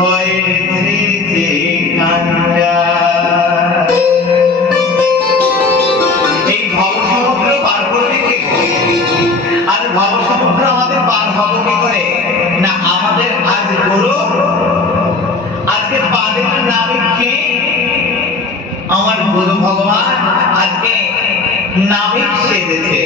হয়েছে যে কান্ডা। এই ভবসমুদ্র পার করবে কে? আর ভবসমুদ্র আমাদের পার হবো কি করে? না আমাদের আজ গুরু, আজকে পাদের নামে কে? আমার গুরু ভগবান আজকে নাবিক সেজেছে।